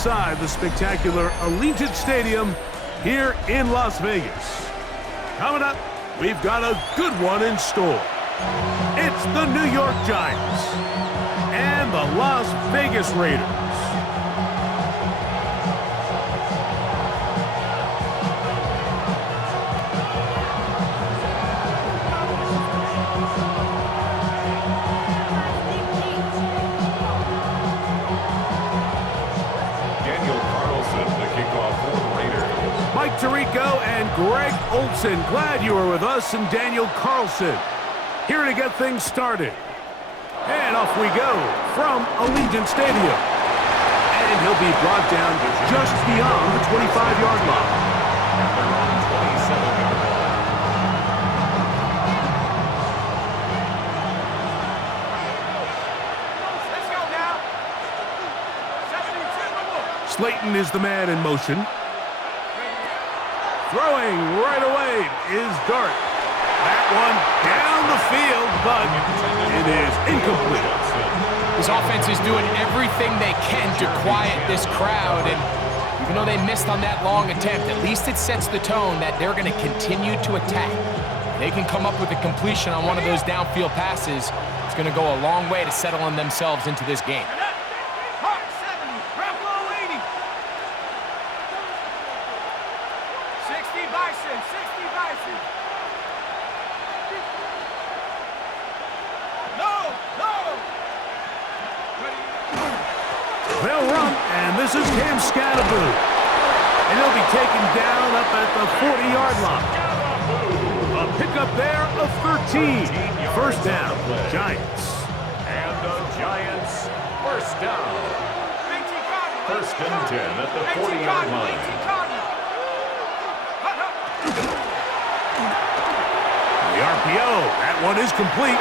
inside the spectacular Allegiant Stadium here in Las Vegas. Coming up, we've got a good one in store. It's the New York Giants and the Las Vegas Raiders. Mike Tirico and Greg Olson, glad you are with us, and Daniel Carlson here to get things started. And off we go from Allegiant Stadium. And he'll be brought down just beyond the 25-yard line. Slayton is the man in motion. Throwing right away is Dart. That one down the field, but it is incomplete. This offense is doing everything they can to quiet this crowd, and even though they missed on that long attempt, at least it sets the tone that they're going to continue to attack. If they can come up with a completion on one of those downfield passes, it's going to go a long way to settling themselves into this game. They'll run, and this is Cam Scatterboo. And he'll be taken down up at the 40-yard line. A pickup there of 13. First down, Giants. And the Giants, first down. First and 10 at the 40-yard line. The RPO, that one is complete.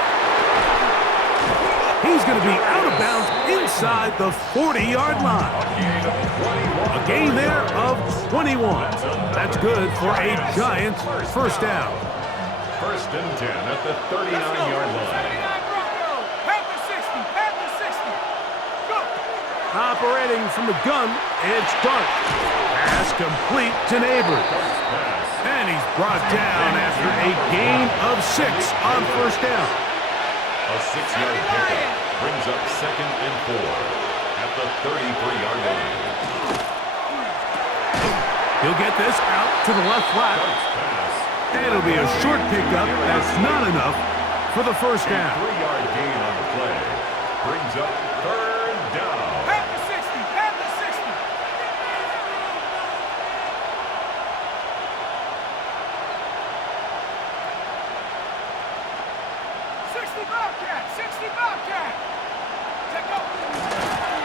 He's going to be out of bounds inside the 40-yard line. A gain there of 21. That's good for a Giants first down. First and 10 at the 39-yard line. Operating from the gun, it's Dart. Pass complete to Neighbors. And he's brought down after a gain of 6 on first down. A 6-yard pickup brings up second and 4 at the 33-yard line. He'll get this out to the left flat. And it'll be a short pickup. That's not enough for the first down. 3-yard gain on the play brings up third down. Pat the 60, pat the 60. 60 Bobcat, 60 Bobcat.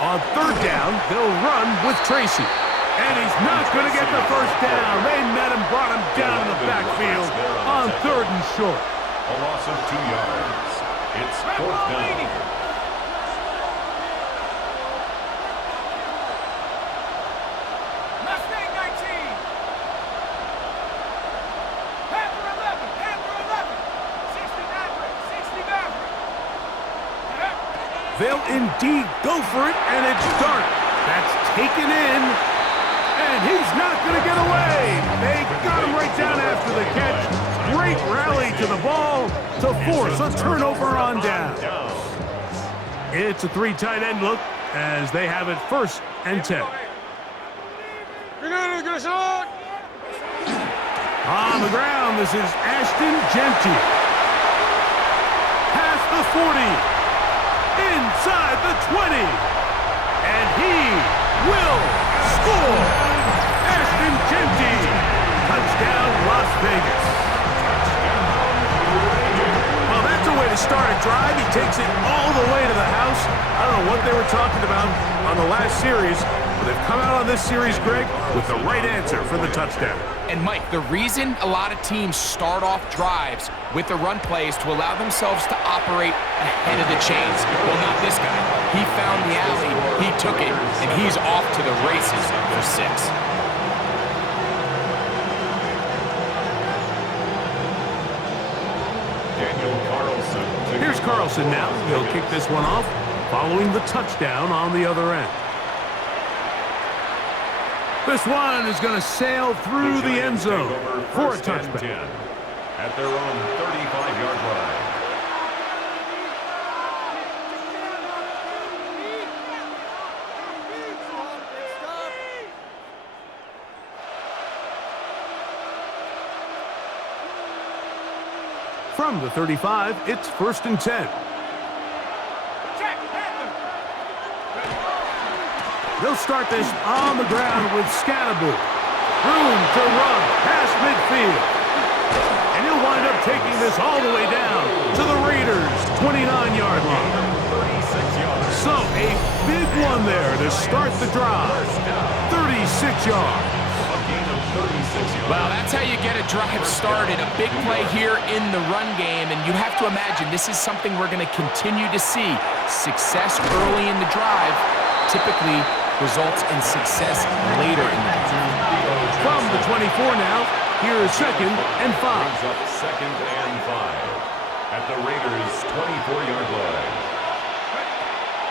On third down, they'll run with Tracy. And he's not going to get the first down. They met him, brought him down in the backfield on third and short. A loss of 2 yards. It's fourth down. Mustang 19. Panther 11, Panther 11. 60 Maverick, 60 Maverick. They'll indeed go for it, and it's Dart. That's taken in, and he's not going to get away. They got him right down after the catch. Great rally to the ball to force a turnover on down. It's a 3 tight end look as they have it first and 10. On the ground, this is Ashton Jeanty. Past the 40. Inside the 20. And he will score. Ashton Jeanty. Touchdown, Las Vegas. Well, that's a way to start a drive. He takes it all the way to the house. I don't know what they were talking about on the last series, but they've come out on this series, Greg, with the right answer for the touchdown. And Mike, the reason a lot of teams start off drives with the run play is to allow themselves to operate ahead of the chains. Well, not this guy. He found the alley, he took it, and he's off to the races for 6. Daniel Carlson. Here's Carlson now. He'll kick this one off following the touchdown on the other end. This one is going to sail through the end zone for a First and touchback. 10 at their own 35-yard line. From the 35, it's 1st and 10. Check, Panther. They'll start this on the ground with Scatterboot. Room to run past midfield. And he'll wind up taking this all the way down to the Raiders' 29-yard line. 36 yards. So a big one there to start the drive. 36 yards. A gain of 36 yards. Well, that's how you get a drive started. A big play here in the run game, and you have to imagine this is something we're going to continue to see. Success early in the drive typically results in success later in the drive. From the 24 now, here is 2nd and 5. Brings up 2nd and 5 at the Raiders' 24-yard line.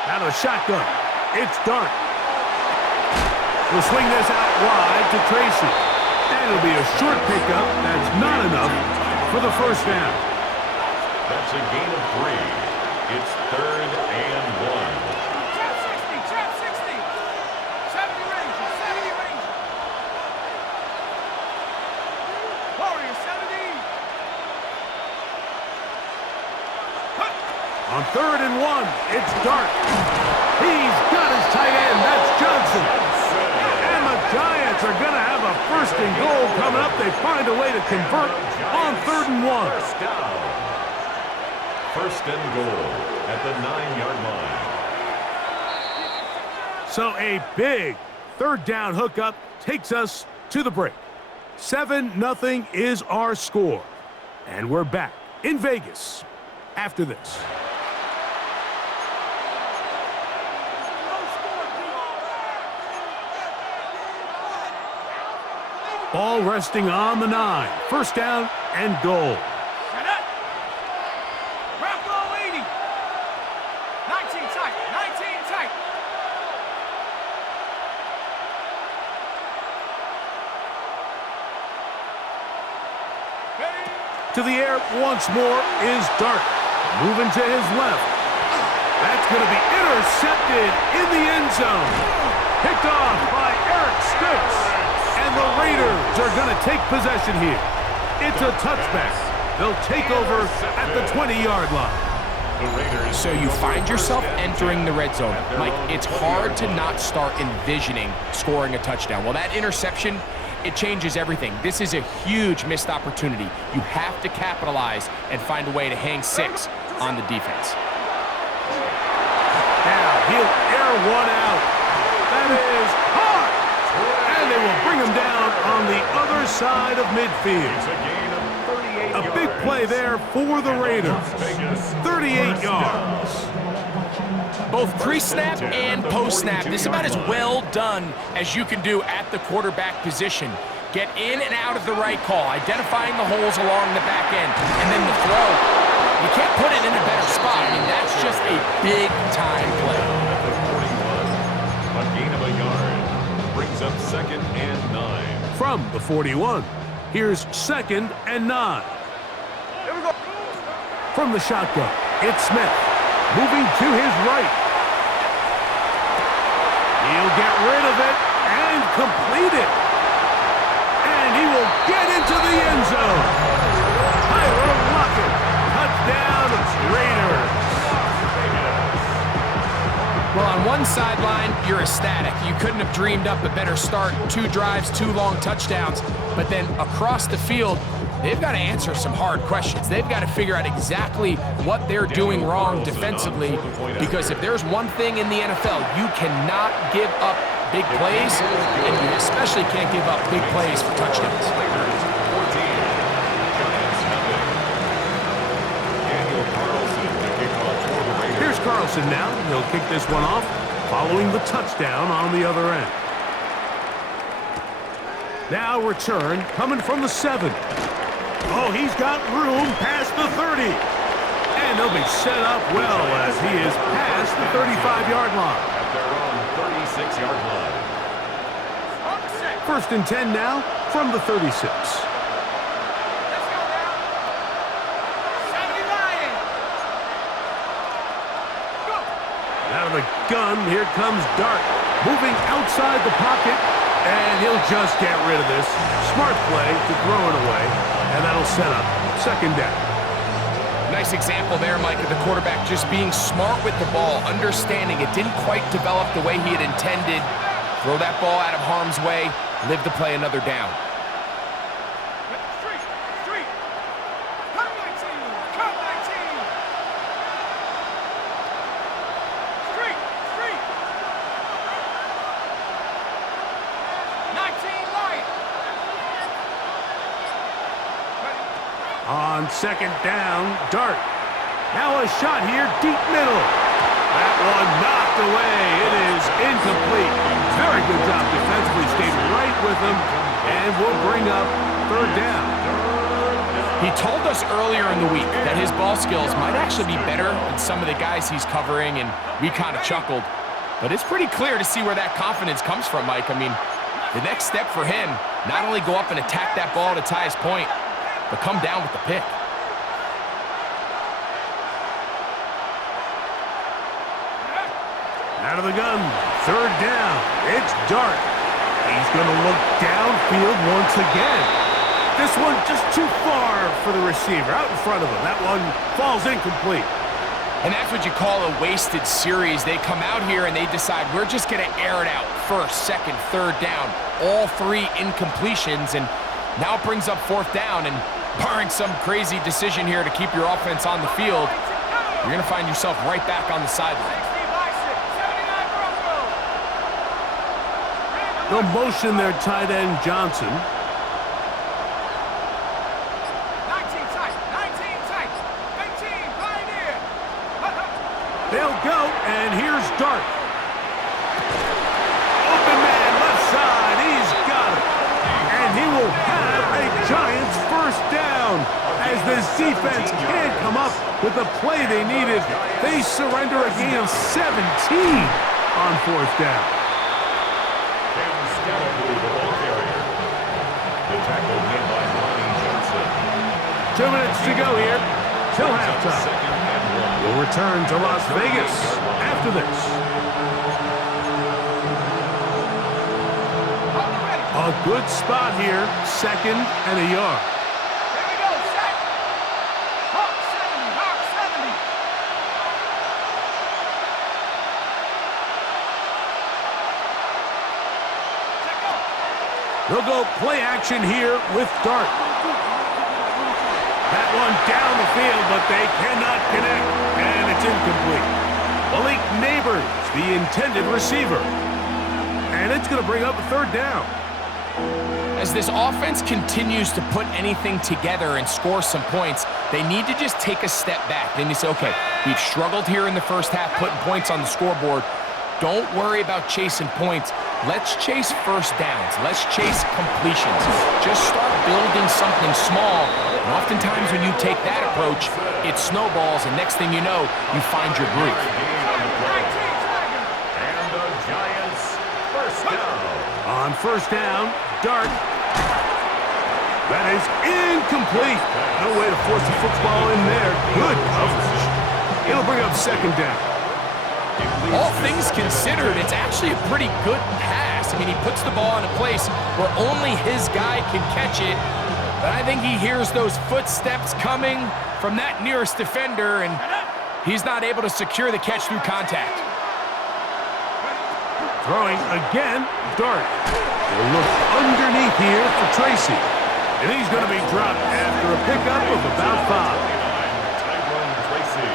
Out of the shotgun, it's Dart. We'll swing this out wide to Tracy. And it'll be a short pickup. That's not enough for the first down. That's a gain of 3. It's 3rd and 1. Trap 60, trap 60. 70 Ranger, 70 Ranger. Warrior 70. On 3rd and 1, it's Dart. He's got his tight end. That's Johnson. And the Giants are going to have a 1st and goal coming up. They find a way to convert on 3rd and 1. First down. 1st and goal at the 9-yard line. So a big 3rd down hookup takes us to the break. 7-0 is our score. And we're back in Vegas after this. Ball resting on the 9. 1st down and goal. Shut up. Bronco 80. 19 tight, 19 tight. Ready? To the air once more is Dart. Moving to his left. That's going to be intercepted in the end zone. Picked off by Eric Stutz. And the Raiders are going to take possession here. It's a touchback. They'll take over at the 20-yard line. The Raiders. So you find yourself entering the red zone. Mike, it's hard to not start envisioning scoring a touchdown. Well, that interception, it changes everything. This is a huge missed opportunity. You have to capitalize and find a way to hang 6 on the defense. Now he'll air one out. That is hard. And they will bring him down on the other side of midfield. It's a gain of 38 A yards. big play there for the Raiders. 38 yards. Both pre-snap and post-snap, this is about as well done as you can do at the quarterback position. Get in and out of the right call, identifying the holes along the back end, and then the throw. You can't put it in a better spot. I mean, that's just a big-time play. At the 41, a gain of a yard. Brings up 2nd and 9. From the 41, here's 2nd and 9. Here we go. From the shotgun, it's Smith. Moving to his right. He'll get rid of it and complete it. And he will get into the end zone. Tyler Lockett, touchdown Raiders. Well, on one sideline, you're ecstatic. You couldn't have dreamed up a better start. 2 drives, 2 long touchdowns. But then across the field, they've got to answer some hard questions. They've got to figure out exactly what they're doing wrong defensively, because if there's one thing in the NFL, you cannot give up big plays, and you especially can't give up big plays for touchdowns. 14, Giants nothing. Daniel Carlson to kick off for the Raiders. Here's Carlson now. He'll kick this one off, following the touchdown on the other end. Now return coming from the 7. Oh, he's got room past the 30. And they'll be set up well as he is past the 35-yard line. At their own 36-yard line. On the set. First and 10 now from the 36. Let's go now. 70 Lions. Go. Out of the gun, here comes Dart. Moving outside the pocket, and he'll just get rid of this. Smart play to throw it away, and that'll set up second down. Nice example there, Mike, of the quarterback just being smart with the ball, understanding it didn't quite develop the way he had intended. Throw that ball out of harm's way, live to play another down. Street. Cut 19. Cut 19. Street. 19 Lions. On second down, Dart. Now a shot here, deep middle. That one knocked away. It is incomplete. Very good job defensively. Stayed right with him, and will bring up third down. He told us earlier in the week that his ball skills might actually be better than some of the guys he's covering, and we kind of chuckled. But it's pretty clear to see where that confidence comes from, Mike. I mean, the next step for him, not only go up and attack that ball to tie his point, but come down with the pick. Out of the gun, third down. It's Dart. He's going to look downfield once again. This one just too far for the receiver, out in front of him. That one falls incomplete. And that's what you call a wasted series. They come out here and they decide, we're just going to air it out. First, second, third down. All three incompletions, and now it brings up fourth down. And barring some crazy decision here to keep your offense on the field, you're going to find yourself right back on the sideline. They'll motion their tight end, Johnson. 19 tight. 18 Pioneer. They'll go, and here's Dart. Open man, left side. He's got it. And he will have a Giants first down. As this defense can't come up with the play they needed, they surrender a gain of 17 on fourth down. The tackle made by Lonnie Johnson. 2 minutes to go here till halftime. We'll return to Las Vegas after this. A good spot here, second and a yard. Here we go, set. Hawk 70. Check go. They'll go play action here with Dart. That one down the field, but they cannot connect, and it's incomplete. Malik Neighbors, the intended receiver. And it's going to bring up a third down. As this offense continues to put anything together and score some points, they need to just take a step back. Then you say, okay, we've struggled here in the first half, putting points on the scoreboard. Don't worry about chasing points. Let's chase first downs. Let's chase completions. Just start building something small. And oftentimes when you take that approach, it snowballs, and next thing you know, you find your groove. And the Giants first down. On first down, Dart. That is incomplete. No way to force the football in there. Good coverage. It'll bring up second down. All things considered, it's actually a pretty good pass. I mean, he puts the ball in a place where only his guy can catch it. But I think he hears those footsteps coming from that nearest defender, and he's not able to secure the catch through contact. Throwing again, Dart. They'll look underneath here for Tracy. And he's going to be dropped after a pickup of about 5. Tyrone Tracy.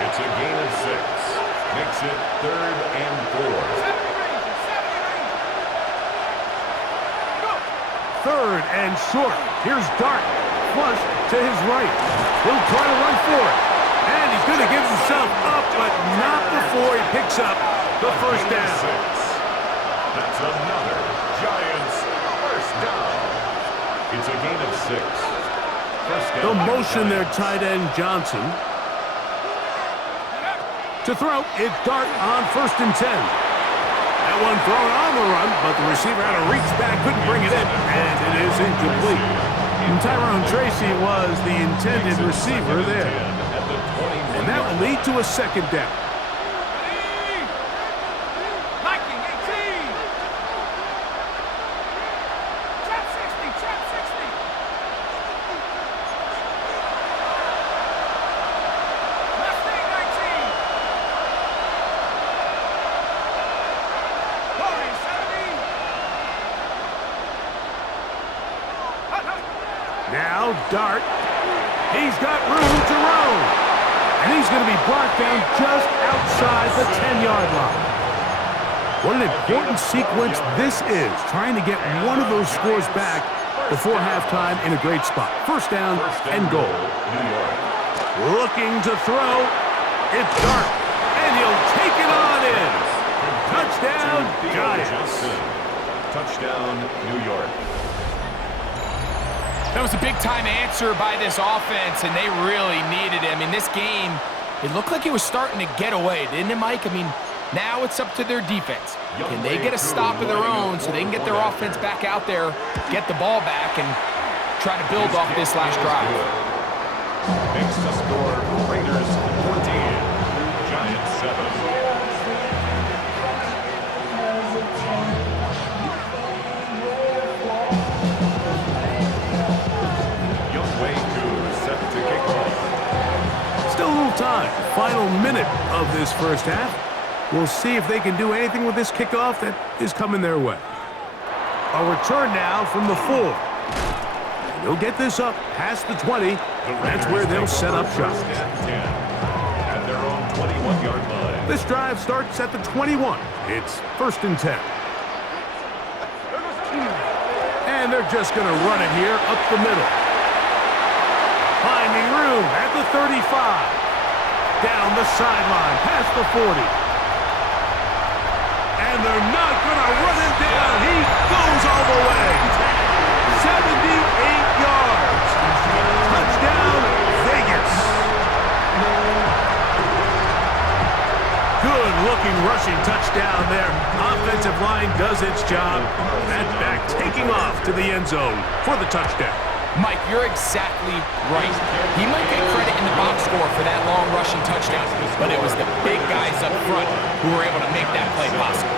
It's a gain of 6. Makes it 3rd and 4. 3rd and short. Here's Dart. Flush to his right. He'll try to run for it. And he's going to give himself up, but not before he picks up the first down. That's another Giants first down. It's a gain of 6. First down. They'll motion their tight end, Johnson. To throw, it's Dart on 1st and 10. That one thrown on the run, but the receiver had to reach back, couldn't bring it in, and it is incomplete. And Tyrone Tracy was the intended receiver there. And that will lead to a second down. Viking 18. Trap 60, trap 60. Mustang 19. Boring 70. Now Dart. He's got room to roam. And he's going to be brought down just outside the 10-yard line. What an important sequence this is, trying to get one of those scores back before halftime in a great spot. First down and goal. Looking to throw. It's Dart. And he'll take it on in. Touchdown, Giants. Touchdown, New York. That was a big-time answer by this offense, and they really needed it. I mean, this game, it looked like it was starting to get away, didn't it, Mike? I mean, now it's up to their defense. Can they get a stop of their own so they can get their offense back out there, get the ball back, and try to build off this last drive? Makes the score Raiders 14, Giants 7. Still a little time. Final minute of this first half. We'll see if they can do anything with this kickoff that is coming their way. A return now from the 4. And they'll get this up past the 20. That's where they'll set up shop. At their own 21-yard line. This drive starts at the 21. It's 1st and 10. And they're just going to run it here up the middle. Finding room at the 35. Down the sideline, past the 40. And they're not going to run him down. He goes all the way. 78 yards. Touchdown, Vegas. Good-looking rushing touchdown there. Offensive line does its job. That back taking off to the end zone for the touchdown. Mike, you're exactly right. He might get credit in the box score for that long rushing touchdown, but it was the big guys up front who were able to make that play possible.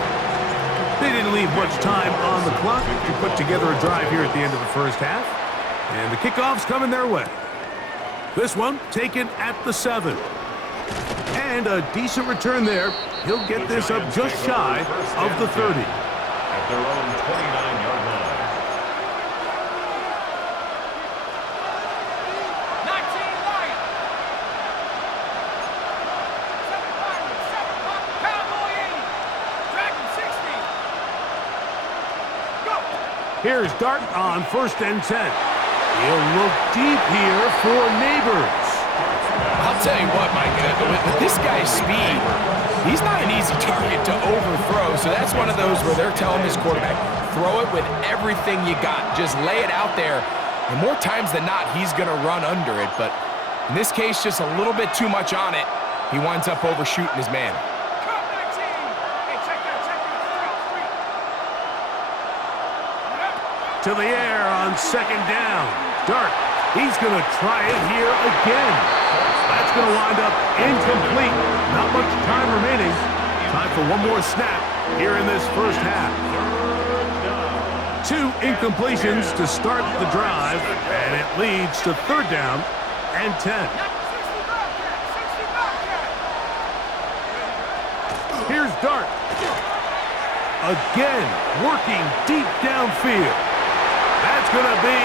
They didn't leave much time on the clock to put together a drive here at the end of the first half. And the kickoff's coming their way. This one taken at the 7. And a decent return there. He'll get this up just shy of the 30. At their own 29-yard line. 19 Lions. 7 Pirates, 7 Pop, Cowboy 80. Dragon 60. Go. Here's Dart on 1st and 10. He'll look deep here for Neighbors. I'll tell you what, Mike, with this guy's speed, he's not an easy target to overthrow, so that's one of those where they're telling this quarterback, throw it with everything you got. Just lay it out there. And more times than not, he's going to run under it, but in this case, just a little bit too much on it. He winds up overshooting his man. Cup 19. Hey, check that. To the air on 2nd down. Dart, he's going to try it here again. That's going to wind up incomplete. Not much time remaining. Time for one more snap here in this first half. 2 incompletions to start the drive, and it leads to 3rd down and 10. 60 Bobcat, 60 Bobcat. Here's Dart. Again, working deep downfield. That's going to be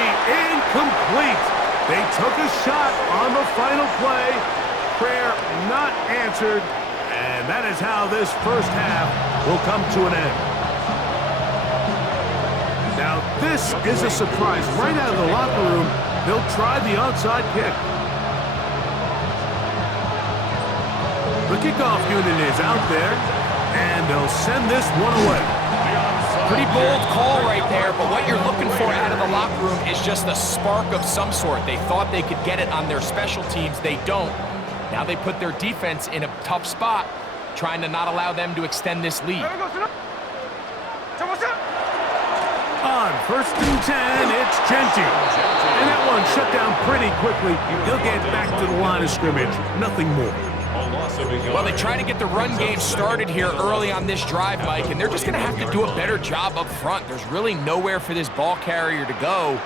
incomplete. They took a shot on the final play. Prayer not answered. And that is how this first half will come to an end. Now, this is a surprise. Right out of the locker room, they'll try the onside kick. The kickoff unit is out there, and they'll send this one away. Pretty bold call right there, but what you're looking for out of the locker room is just a spark of some sort. They thought they could get it on their special teams. They don't. Now they put their defense in a tough spot, trying to not allow them to extend this lead. First and 10, it's Genty. And that one shut down pretty quickly. He'll get back to the line of scrimmage. Nothing more. Well, they try to get the run game started here early on this drive, Mike, and they're just going to have to do a better job up front. There's really nowhere for this ball carrier to go.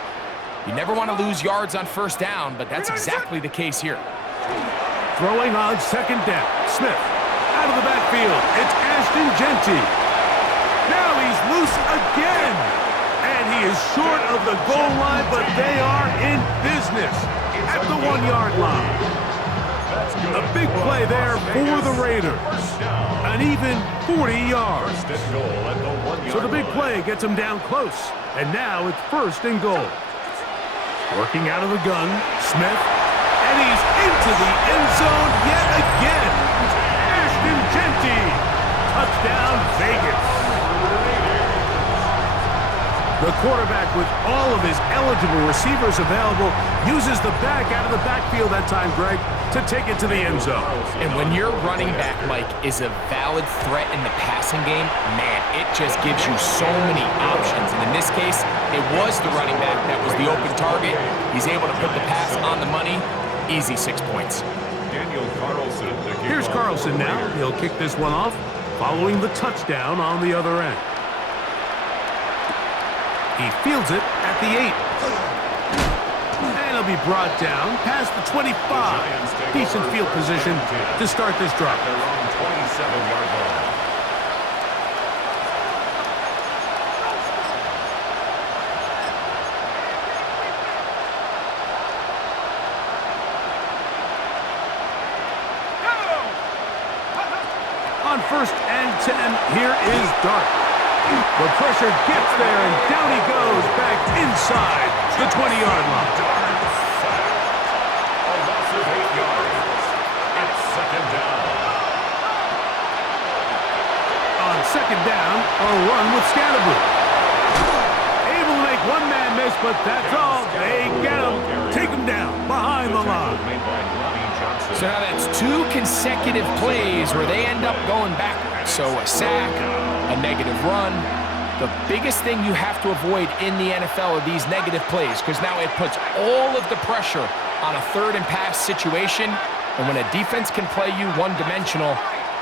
You never want to lose yards on first down, but that's exactly the case here. Throwing on second down. Smith out of the backfield. It's Ashton Genty. Now he's loose again. And he is short of the goal line, but they are in business at the 1-yard line. A big play there for the Raiders. An even 40 yards. So the big play gets him down close. And now it's first and goal. Working out of the gun, Smith. And he's into the end zone yet again. Ashton Genty. Touchdown, Vegas. The quarterback, with all of his eligible receivers available, uses the back out of the backfield that time, Greg, to take it to the end zone. And when your running back, Mike, is a valid threat in the passing game, man, it just gives you so many options. And in this case, it was the running back that was the open target. He's able to put the pass on the money. Easy 6 points. Here's Carlson now. He'll kick this one off, following the touchdown on the other end. He fields it at the 8. And he'll be brought down past the 25. Decent field position to start this drive. On first and 10, here is Dart. The pressure gets there, and down he goes back inside the 20-yard line. A loss of 8 yards. It's second down. On second down, a run with Scatterboo. Able to make one man miss, but that's all. They get him. Take him down behind the line. So now that's 2 consecutive plays where they end up going backwards. So a sack, a negative run. The biggest thing you have to avoid in the NFL are these negative plays, because now it puts all of the pressure on a third and pass situation. And when a defense can play you one-dimensional,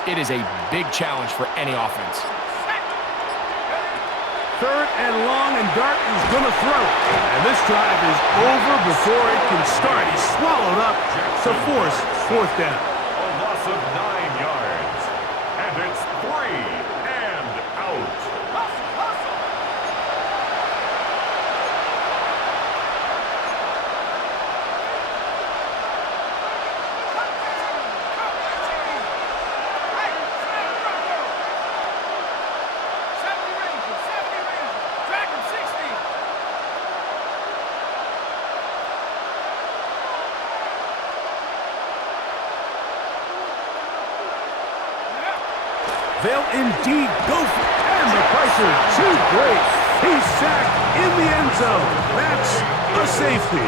it is a big challenge for any offense. Third and long, and Dart is going to throw. And this drive is over before it can start. He's swallowed up to force fourth down. A loss of 9 yards. And it's 3 and out. They'll indeed go for it. And the pressure too great. He's sacked in the end zone. That's a safety.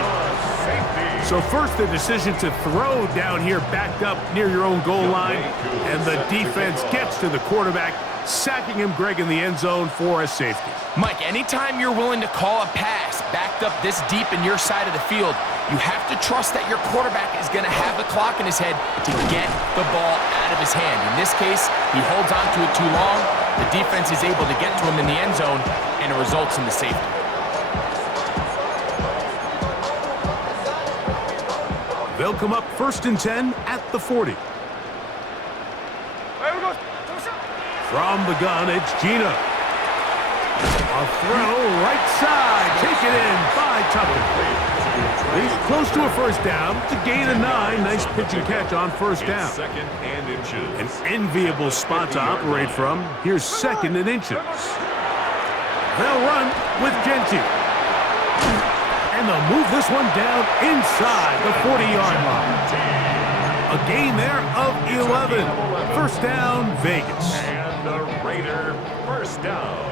So first the decision to throw down here backed up near your own goal line. And the defense gets to the quarterback, sacking him, Greg, in the end zone for a safety. Mike, anytime you're willing to call a pass backed up this deep in your side of the field, you have to trust that your quarterback is going to have the clock in his head to get the ball out of his hand. In this case, he holds on to it too long. The defense is able to get to him in the end zone, and it results in the safety. They'll come up first and 10 at the 40. From the gun, it's Gina. A throw right side. Take it in by Tucker. He's close to a first down to gain a 9. Nice pitch and catch on first down. Second and inches. An enviable spot to operate from. Here's second and inches. They'll run with Genty. And they'll move this one down inside the 40-yard line. A gain there of 11. First down, Vegas. And the Raider first down.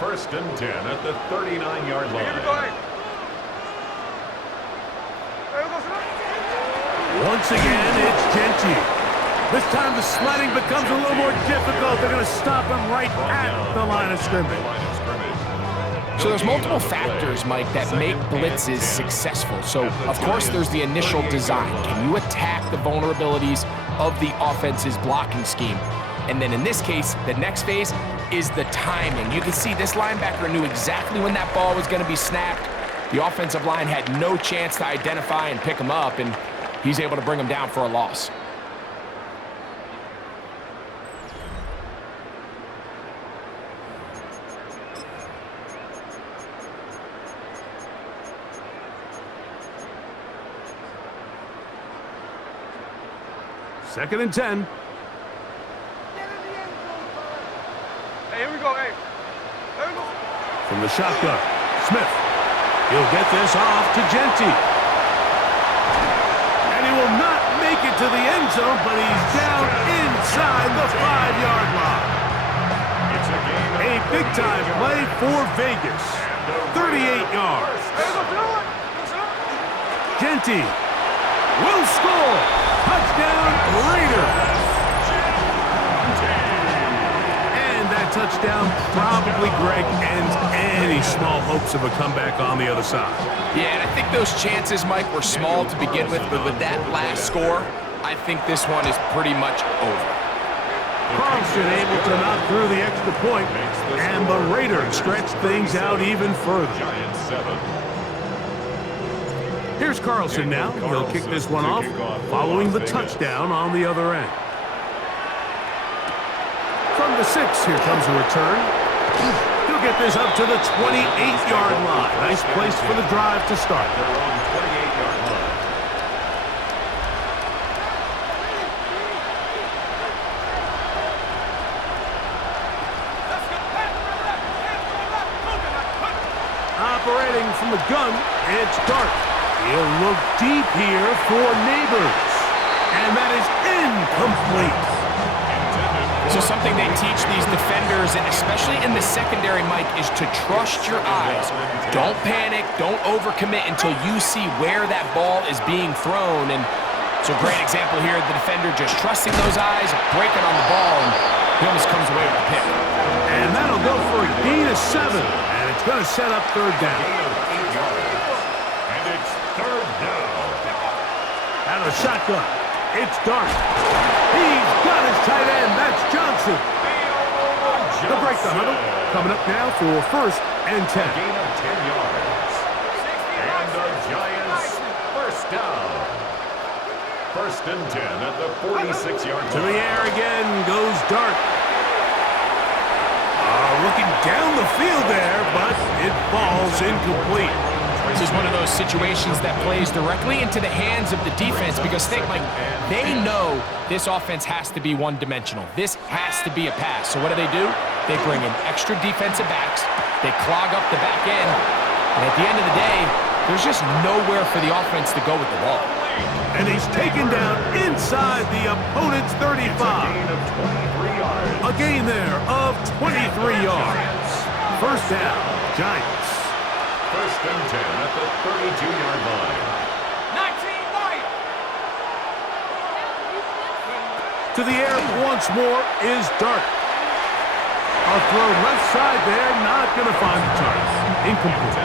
First and 10 at the 39-yard line. Once again, it's Genty. This time the sledding becomes a little more difficult. They're going to stop him right at the line of scrimmage. So there's multiple factors, Mike, that make blitzes successful. So, of course, there's the initial design. Can you attack the vulnerabilities of the offense's blocking scheme? And then in this case, the next phase is the timing. You can see this linebacker knew exactly when that ball was going to be snapped. The offensive line had no chance to identify and pick him up, and he's able to bring him down for a loss. Second and 10. Hey, here we go, hey. Here we go. From the shotgun, Smith. He'll get this off to Genty. And he will not make it to the end zone, but he's down inside the 5-yard line. It's a game A big-time play for Vegas. 38 yards. Hey, go do it. Go do it. Genty will score. Touchdown, Raiders. And that touchdown probably, Greg, ends any small hopes of a comeback on the other side. Yeah, and I think those chances, Mike, were small to begin with, but with that last score, I think this one is pretty much over. Carlson able to knock through the extra point, and the Raiders stretch things out even further. Giants 7. Here's Carlson now. He'll kick this one off following the touchdown on the other end. From the 6, here comes a return. He'll get this up to the 28-yard line. Nice place for the drive to start. They're on 28-yard line. Let's go. Panther 11. Operating from the gun, it's Dart. He'll look deep here for Neighbors. And that is incomplete. So something they teach these defenders, and especially in the secondary, Mike, is to trust your eyes. Don't panic, don't overcommit until you see where that ball is being thrown. And it's a great example here, the defender just trusting those eyes, breaking on the ball, and he almost comes away with the pick. And that'll go for a gain of 7. And it's going to set up third down. Gain of 8 yards. And it's third down. Out of the shotgun, it's Dart. He's got his tight end. That's Johnson. They'll break the huddle. Coming up now for first and 10. Gain of 10 yards. And the Giants first down. First and 10 at the 46-yard To the line. air again goes Dart. Looking down the field there, but it falls incomplete. This is one of those situations that plays directly into the hands of the defense because think, like, they know this offense has to be one-dimensional. This has to be a pass. So what do? They bring in extra defensive backs. They clog up the back end. And at the end of the day, there's just nowhere for the offense to go with the ball. And he's taken down inside the opponent's 35. Gain of 23 yards. A gain there of 23 yards. First down, Giants. First and 10 at the 32-yard line. 19 White. To the air once more is Dart. A throw left side there, not going to find the target. Incomplete.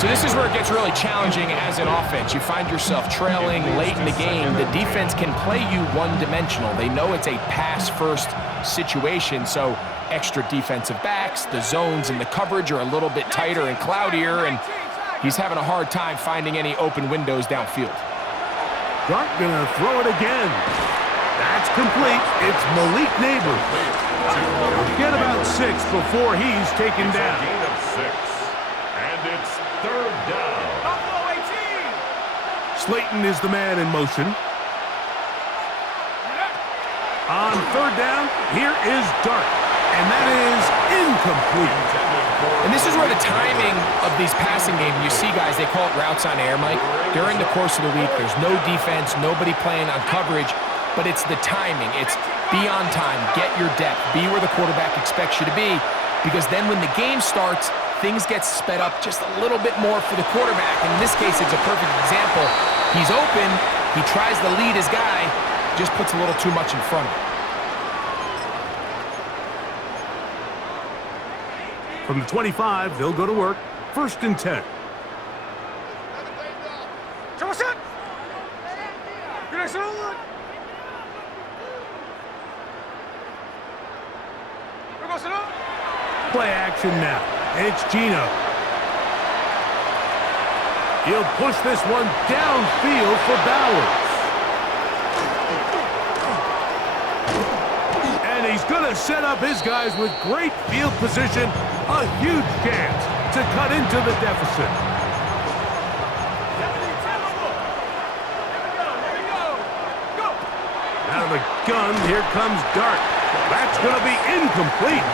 So this is where it gets really challenging as an offense. You find yourself trailing late in the game. The defense can play you one-dimensional. They know it's a pass-first situation, so extra defensive backs, the zones and the coverage are a little bit tighter and cloudier, and he's having a hard time finding any open windows downfield. Dart going to throw it again. That's complete. It's Malik Neighbors. Get about 6 before he's taken down. Gain of 6. And it's third down. Buffalo 18. Slayton is the man in motion. On third down, here is Dart. And that is incomplete. And this is where the timing of these passing games, you see guys, they call it routes on air, Mike. During the course of the week, there's no defense, nobody playing on coverage, but it's the timing. It's be on time, get your depth, be where the quarterback expects you to be, because then when the game starts, things get sped up just a little bit more for the quarterback. In this case, it's a perfect example. He's open, he tries to lead his guy, just puts a little too much in front of him. From the 25, they'll go to work. 1st and 10. Play action now. It's Gino. He'll push this one downfield for Bowers. And he's going to set up his guys with great field position. A huge chance to cut into the deficit. Out of the gun, here comes Dart. That's going to be incomplete.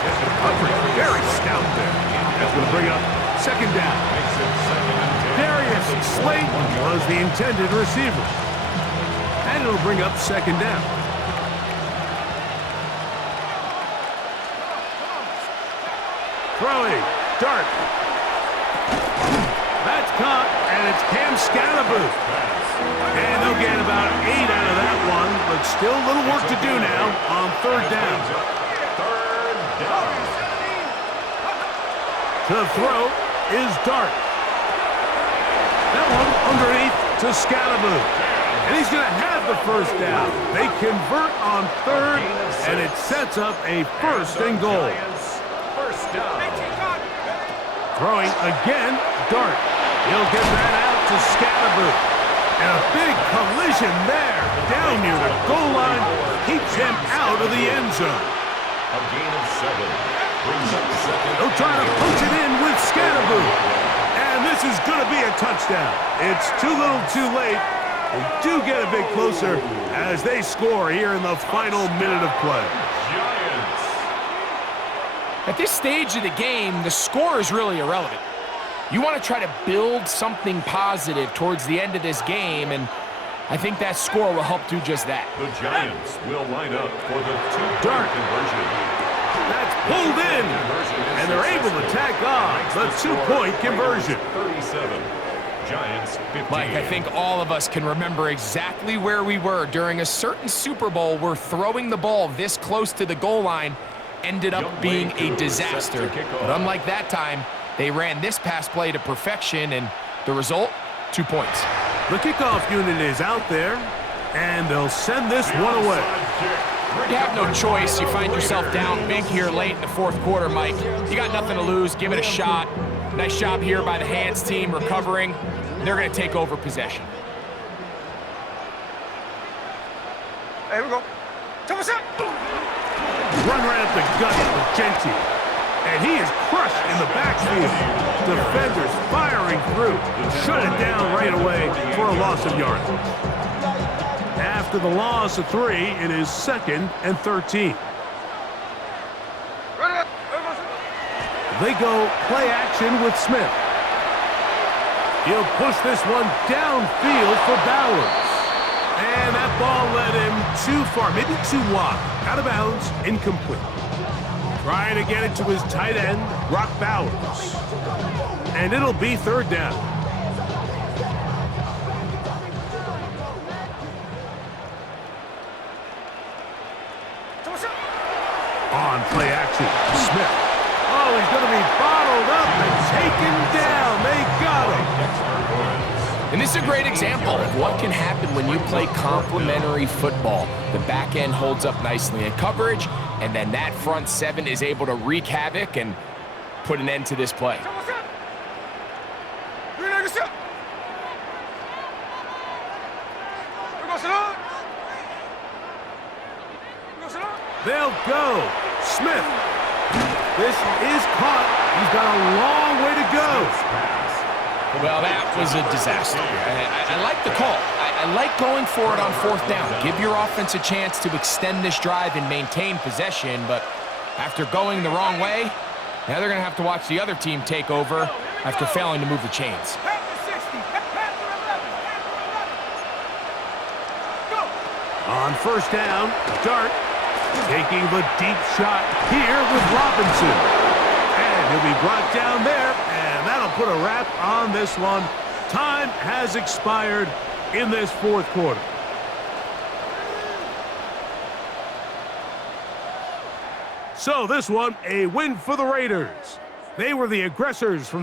Coverage very stout there. That's going to bring up 2nd down. Darius Slayton was the intended receiver. And it'll bring up 2nd down. Throwing. Dart. That's caught, and it's Cam Scatterboo. And they'll get about 8 out of that one, but still a little work to do now on 3rd down. The throw is Dart. That one underneath to Scatterboo. And he's going to have the 1st down. They convert on 3rd, and it sets up a 1st and goal. Throwing again, Dart. He'll get that out to Scatterboo. And a big collision there, down near the goal line, keeps him out of the end zone. A gain of 7. Brings up 2nd. They'll try to punch it in with Scatterboo. And this is going to be a touchdown. It's too little too late. They do get a bit closer as they score here in the final minute of play. Giants. At this stage of the game, the score is really irrelevant. You want to try to build something positive towards the end of this game, and I think that score will help do just that. The Giants will line up for the 2-point Dart. conversion. That's pulled in, and they're able to tack on the 2-point conversion. 37. Giants 15. Mike, I think all of us can remember exactly where we were during a certain Super Bowl where throwing the ball this close to the goal line ended up being a disaster. But unlike that time, they ran this pass play to perfection, and the result, 2 points. The kickoff unit is out there, and they'll send this one away. You have no choice. You find yourself down big here late in the 4th quarter, Mike. You got nothing to lose. Give it a shot. Nice job here by the Hands team recovering. They're going to take over possession. Here we go. Run right up the gut of Genty. And he is crushed in the backfield. Defenders firing through. Shut it down right away for a loss of yardage. After the loss of 3, it is 2nd and 13. They go play action with Smith. He'll push this one downfield for Bowers. And that ball led him too far, maybe too wide. Out of bounds, incomplete. Trying to get it to his tight end, Brock Bowers. And it'll be 3rd down. On play action, Smith. Oh, he's going to be bottled up and taken down. They got him. And this is a great example of what can happen when you play complementary football. The back end holds up nicely in coverage, and then that front 7 is able to wreak havoc and put an end to this play. They'll go. Smith. This is caught. He's got a long way to go. Well, that was a disaster. I like the call. I like going for it on 4th down. Give your offense a chance to extend this drive and maintain possession, but after going the wrong way, now they're going to have to watch the other team take over after failing to move the chains. On 1st down, Dart taking the deep shot here with Robinson. And he'll be brought down there, and that'll put a wrap on this one. Time has expired in this 4th quarter. So this one, a win for the Raiders. They were the aggressors from